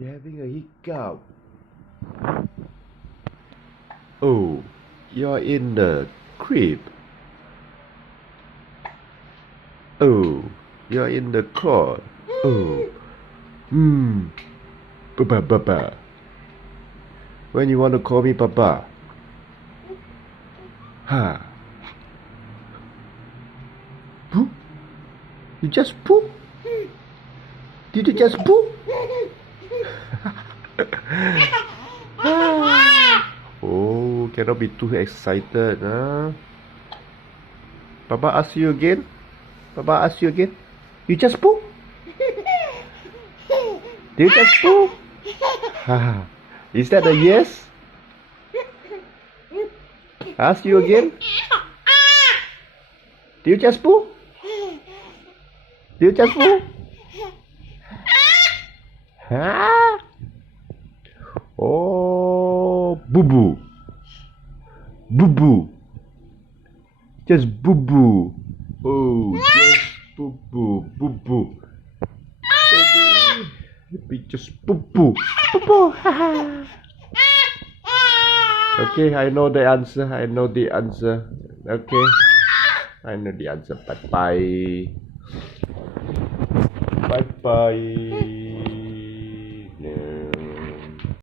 You're having a hiccup. Oh, you're in the crib. Oh, you're in the cot. Oh, Papa. When you want to call me Papa? Ha. Poo? You just poo? Did you just poo? Oh, cannot be too excited, huh? Papa ask you again? Papa ask you again? You just poo? Did you just poo? Is that a yes? Ask you again? Did you just poo? Did you just poo? Huh? Oh, boo boo. Boo boo. Just boo boo. Oh, just boo boo. Boo boo. Baby, just boo boo. Boo boo. Okay, I know the answer. I know the answer. Okay. I know the answer. Bye bye. Bye bye.